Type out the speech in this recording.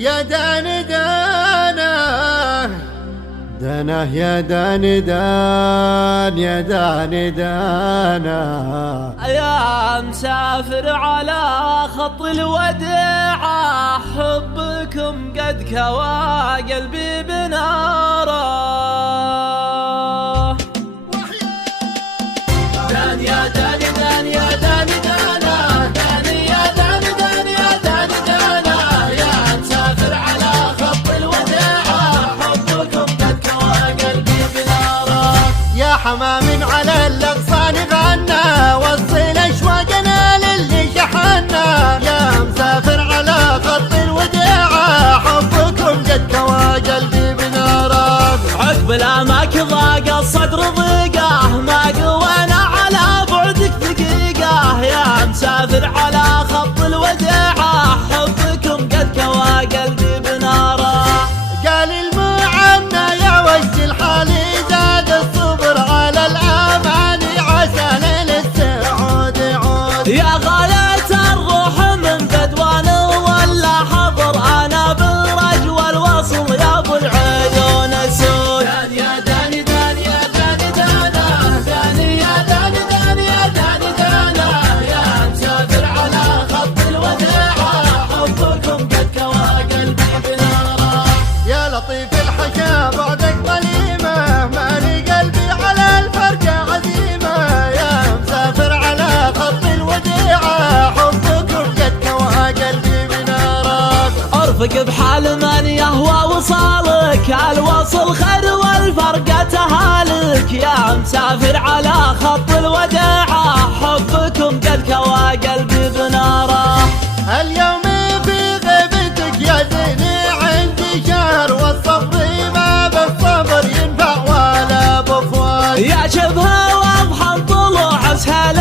يا دان دانه دانه يا دان دان يا دان دانه يا مسافر على خط الوداع حبكم قد كوى قلبي بناره دان يا دان دان يا دان دانا دان يا دان دان يا دان دانا يا مسافر على خط الوداع حبكم قد كوى قلبي بناره يا حمام على الاغصان غنى وصل اشواقنا للي شحنا يا مسافر على خط الوداع حبكم قد كوى قلبي بناره عقب الاماك ضاق الصدر ضيقه ما قوينا على بعدك دقيقه يا مسافر على خط الوداع حبكم قد كوى قلبي بناره قال المعنى يا وجه الحال زاد الصبر على الاماني عسى ليل السعود يعود يا غاية الروح من بدوان ولا حضر انا بالرجوى الوصل يا ابو العيون السود دان يا داني دان يا داني دانا داني يا داني دان يا داني دانا يا مسافر على خط الوداع حبكم قد كوى قلبي بناره يا لطيف الحشا بعدك ظليمه مالي قلبي على الفرقه عزيمه يا مسافر على خط الوديعه حبكم قد كوى قلبي بناره ارفق بحال من يهوى وصالك الوصل خير والفرقة تهالك يا مسافر على خط الوداع حبكم قد كوى قلبي بناره اليوم في غيبتك يا زيني عندي شهر والصبر ما بالصبر ينفع ولا بفوات يا شبه واضحا طلوع اسهل